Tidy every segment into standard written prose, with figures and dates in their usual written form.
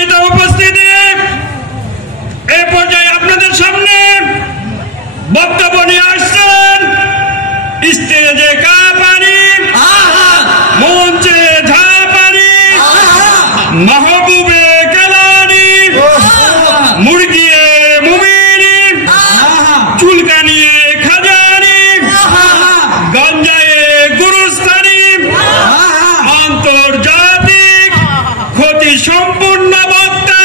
সম্মানিত উপস্থিতি, এই পর্যায়ে আপনাদের সামনে বক্তব্য নিয়ে আসছেন স্টেজে কাপানি, মঞ্চে ঝাপানি, মাহবুবে কালানি, মুরগিয়ে মুমিনি, চুলকানিয়ে খাজানি, গঞ্জায়ে গুরুস্থানি, আন্তর্জাতিক ক্ষতি সম্পূর্ণ বক্তা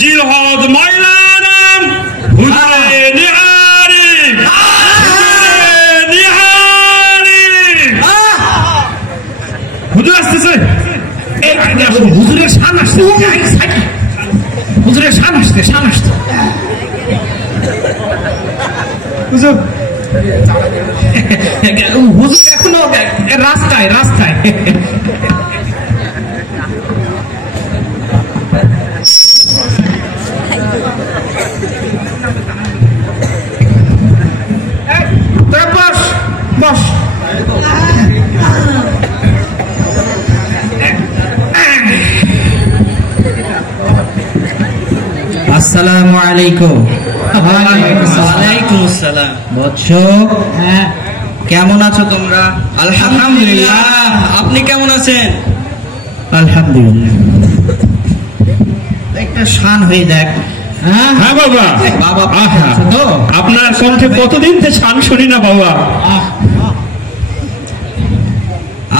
জিলহদ ময়লানা হুজুরে নিহারি, হুজুর আসতেছে। হুজুরের শান আসছে, হুজুরের শান আসছে, শান আসছে। হুজুর এখনো রাস্তায় রাস্তায়। বস বস। আসসালামু আলাইকুম। ওয়ালাইকুম আসসালাম। বৎস, কেমন আছো তোমরা? আলহামদুলিল্লাহ, আপনি কেমন আছেন? আলহামদুলিল্লাহ। একটা শান হয়ে দেখ। হ্যাঁ বাবা, বাবা তো আপনার কণ্ঠে কতদিন থেকে শান শুনি না বাবা।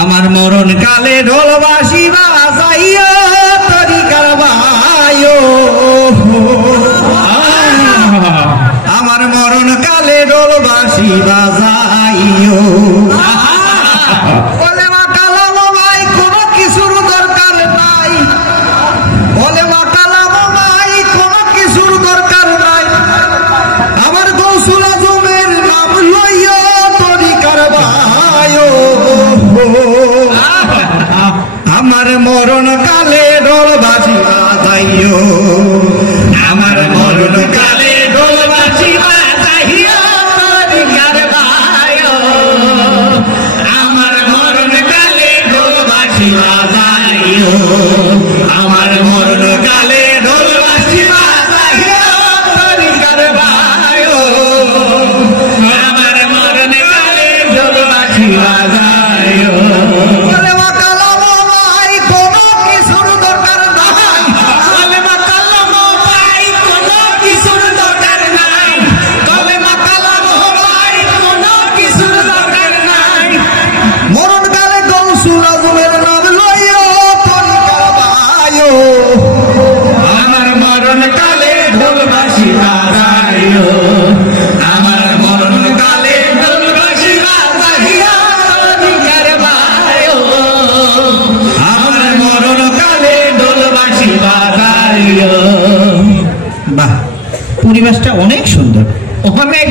আমার মরণ কালে ঢোলবাসি বাজাইও তরিকার বায়ো, আমার মরণ কালে ঢোলবাসি বাজাইও। বলে মা কালাম ভাই কোনো কিছুর দরকার নাই, বলে মা কালাম ভাই কোনো কিছুর দরকার নাই, আমার গৌসুল আজমের নাম লইও তরিকার বায়ো। আমার মরণ কালে ঢোলবাসি বাজাইও, আমার মরণ কালে ঢোলবাসি বাজাইও তরিকার বায়ো, আমার মরণ কালে ঢোলবাসি বাজাইও, আমার মরণ কালে ঢোলবাসি বাজাইও তরিকার বায়ো, আমার মরণ কালে ঢোলবাসি বাজাইও। বলে মা কালাম ভাই কোনো কিছুর দরকার নাই, বলে মা কালাম ভাই কোনো কিছুর দরকার নাই, বলে মা কালাম ভাই কোনো কিছুর দরকার নাই, মরণ কালে গৌসুল আজমের নাম লইও তরিকার বায়ো, আমার মরণ কালে ঢোলবাসি বাজাইও, আমার মরণ কালে ঢোলবাসি বাজাইও তরিকার বায়ো, আমার মরণ কালে ঢোলবাসি বাজাইও। বাহ, পরিবেশটা অনেক সুন্দর, অনেক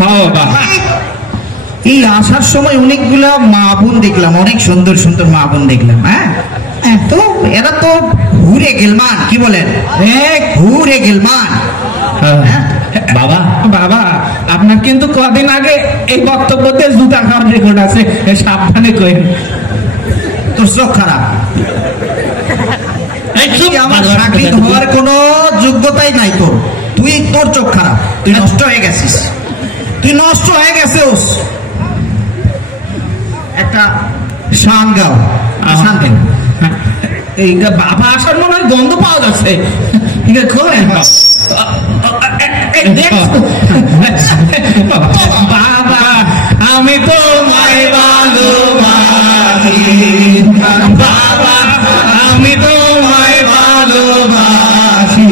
এই আসার সময় অনেকগুলা মা বোন দেখলাম, অনেক সুন্দর সুন্দর মা বোন দেখলাম। হ্যাঁ, তো এরা তো ঘুরে গেলমান, কি বলেন? ঘুরে গেলমান। বাবা বাবা, আপনার কিন্তু কদিন আগে এই বক্তব্যতে জুতা খাওয়ার রেকর্ড আছে, সাবধানে কইন। তোর চোখ খারাপ, আমার চাকরি হওয়ার কোন যোগ্যতাই নাই তোর, তুই তোর চোখ খারাপ, তুই নষ্ট হয়ে গেছিস, তুই নষ্ট হয়ে গেছিস। একটা শান গাও, শান গাও। এই বাবা আসার মনে হয় গন্ধ পাওয়া যাচ্ছে। ঠিক আছে, বাবা আমি তোমায় ভালোবাসি, বাবা আমি তোমায় ভালোবাসি,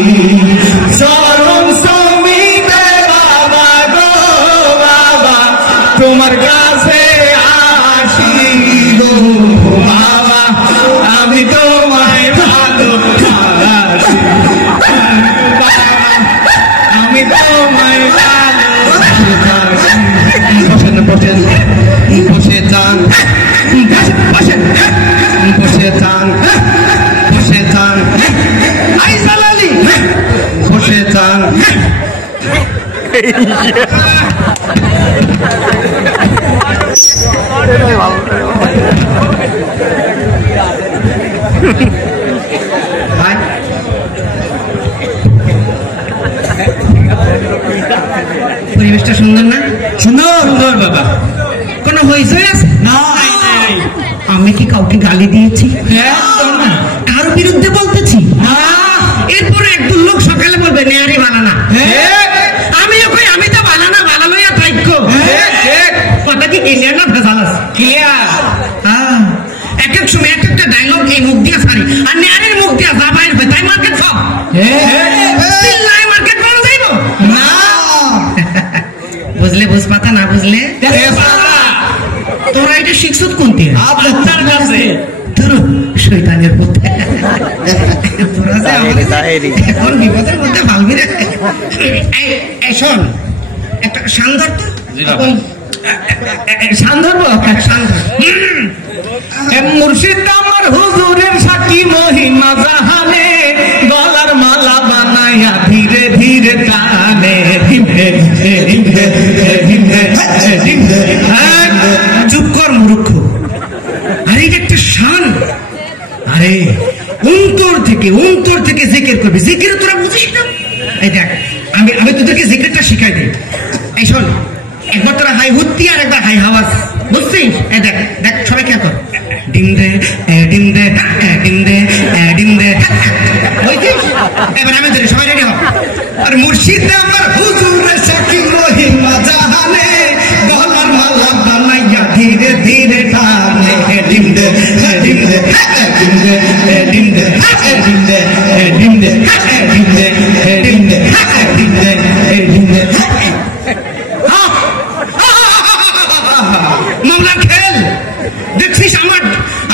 চরণ সমিতে বাবা গো বাবা তোমার কাছে আসি গো বাবা, আমি তোমায় ভালোবাসি, আমি তোমায় ভালোবাসি। বসেন বসেন বসে যান, বসেন বসে যান, বসে যান, আইসাল আলী বসে যান। ভাই পরিবেশটা সুন্দর না? সুন্দর সুন্দর বাবা। কোনো হইচই আছে না আমি কি কাউকে গালি দিয়েছি? একদম না। কার বিরুদ্ধে বলতেছি? না। এরপরে একদম লোক সকালে বলবে নেয়ারি বানানা, আমিও কই আমি তো বানানা বানালোই আর ভাগ্য। কথা কি ক্লিয়ার না ভেজাল আছে? ক্লিয়ার। এক এক সময় এক একটা ডায়লগ এই মুখ দিয়ে ছাড়ি আর নেয়ারির মুখ দিয়ে যা বাইর হয় তাই মার্কেট সব চিল্লায় মার্কেট বলা যাইব না। বুঝলে বুঝ পাতা না বুঝলে তোরা এটা শিখছত কোনটি? আপনার কাছে। তোর শয়তানের পুত তোরা যে আমাদের এখন বিপদের মধ্যে ভালবি রে। এই শোন একটা শান ধর তো। শান ধরবো? শান ধর। মুর্শিদ আমার হুজুরের সাক্ষী মহিমা জাহানে, গলার মালা বানায়া ধীরে ধীরে টানে। চুপ কর মূর্খ। আরে এটা একটা শান। আরে অন্তর থেকে জিকির করবি। জিকির তোরা বুঝিস না? এই দেখ আমি তোদেরকে জিকিরটা শিখাই দিই। এই শোন একবার তোরা হাই হুত্তি আর একবার হাই হাওয়াজ, বুঝছিস? এই দেখ দেখ সবাই খেয়াল কর। ডিম দে ডিম দে ডিম দে ডিম দে। বুঝছিস? এবার আমি ধরি, সবাই রেডি হ। আর মুর্শিদ আমার হুজুরের সাক্ষী মহিমা জাহানে, গলার মালা বানাইয়া ধীরে ধীরে টানে। ডিম দে ডিম দে ডিম দে ডিম দে ডিম দে ডিম দে ডিম দে ডিম দে ডিম দে ডিম দে। মামলার খেল দেখছিস?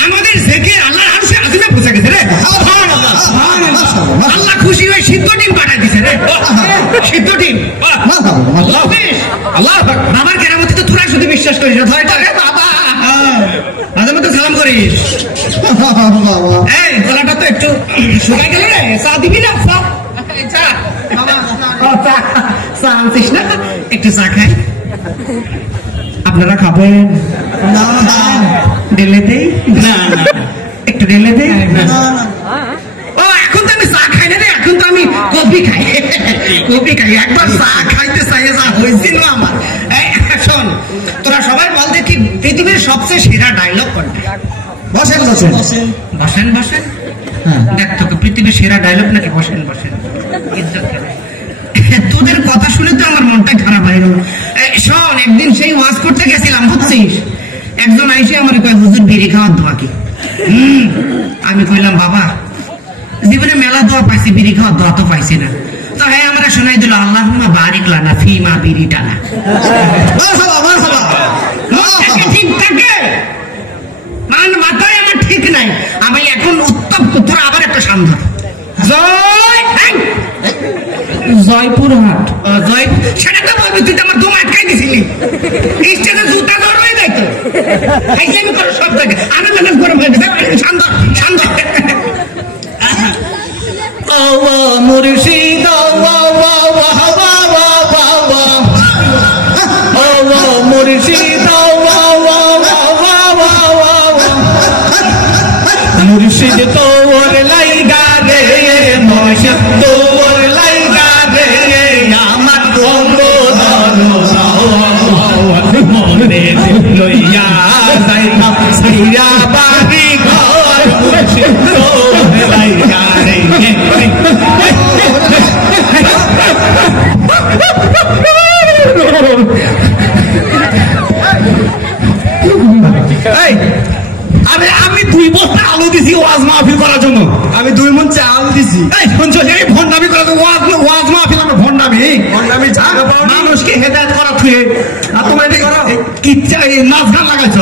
আমাদের জেকে আল্লাহর আরশে আজিমে পৌঁছে গেছে রে। আল্লাহ খুশি হয়ে সিদ্ধ ডিম পাঠাই দিছে রে। সিদ্ধ ডিম আল্লাহ বাবার কেরামতি তো তোরা শুধু বিশ্বাস করিস না। বাবা মাঝে মধ্যে সালাম করিস। এই গলাটা তো একটু শুকাই গেল রে। চা দিবি না? চা আনছিস না? একটু চা খাই। আপনারা খাবেন? ঢেলে দেই? না না একটু ঢেলে দেই? না। ও এখন তো আমি চা খাই না রে, এখন তো আমি কফি খাই। কফি খাই। একবার চা খাইতে চাই যা হয়েছিল আমার। শোন তোরা সবাই বল দেখি পৃথিবীর সবচেয়ে সেরা ডায়লগ কোনটা? বসেন বসেন বসেন বসেন। দেখ তোকে পৃথিবীর সেরা ডায়লগ নাকি বসেন বসেন? তোদের কথা শুনে তো আমার মনটা খারাপ হয়ে গেল। শোন একদিন সেই ওয়াজ করতে গেছিলাম, বুঝছিস? একজন আইসে আমার কয় হুজুর বিড়ি খাওয়ার দোয়া কি? আমি কইলাম বাবা জীবনে মেলা দোয়া পাইছি, বিড়ি খাওয়ার দোয়া তো পাইছি না। তো হ্যাঁ আমরা শোনাই দিল আল্লাহুম্মা বারিক লানা ফিমা বিড়ি টানা। ঠিক থাকে মান মাথায় আমার ঠিক নাই। আমি এখন উত্তম পুত্র আবার একটা সান্ধ্য জয় জয়পুরহাট। জয় সেটা তো বলবি, তুই তো আমার দম আটকাই দিছিলি। স্টেজে জুতা ধরবে তাই তো হাইজামি করো সব থেকে। আনন্দ গরম হয়ে গেছে। শান্ত শান্ত। মুর্শিদ মুর্শিদ মুর্শিদ তোর লাইগা রে, মুর্শিদ তোর লাইগা রে, আমার মনে লইয়া যাইতাম সাইয়া বাড়ি ঘর, মুর্শিদ তোর লাইগা রে। আমি 2 বস্তা আলু দিছি ওয়াজ মাহফিল করার জন্য। আমি 2 মণ চাল দিছি। এই ভণ্ডামি করা তো ওয়াজ মাহফিল আমার ভণ্ডামি। মানুষকে হেদায়েত করা থুয়ে আর তোমার কি নাচ গান লাগাইছ?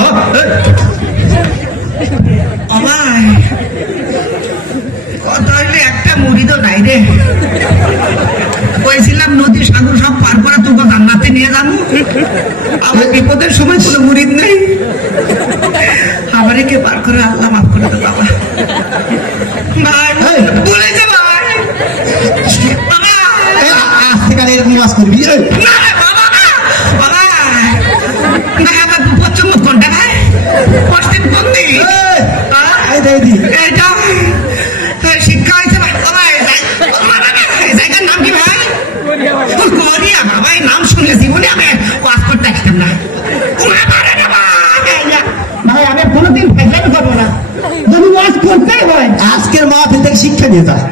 কথা হইলে একটা মুড়িদও নাই রে। কইছিলাম নদী সাগর সব পার করে তোকে জান্নাতে নিয়ে যাবো। আমার বিপদের সময় কোনো মুড়িদ নেই। আমারে কে পার করে আল্লাহ মাফ করে দে বাবা। ভাই বলে যা ভাই। আজকাল এরকম ওয়াজ করবি? না বাবা না বাবা না আমার পছন্দ কোনটা ভাই? পশ্চিম বন্দি এইটা শিক্ষা হয়েছে জায়গার নাম কি ভাই? কোরিয়া ভাই নাম শুনে জীবনে আমি ওয়াজ করতে আসতাম না। ভাই আমি কোনোদিন ফেসলামি করবো না, যদি ওয়াজ করতেই হয় আজকের মাহফিল থেকে শিক্ষা দিয়ে যায়।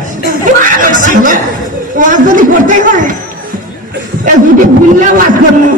ওয়াজ যদি করতেই হয় যদি ভুললে ওয়াজ করবো।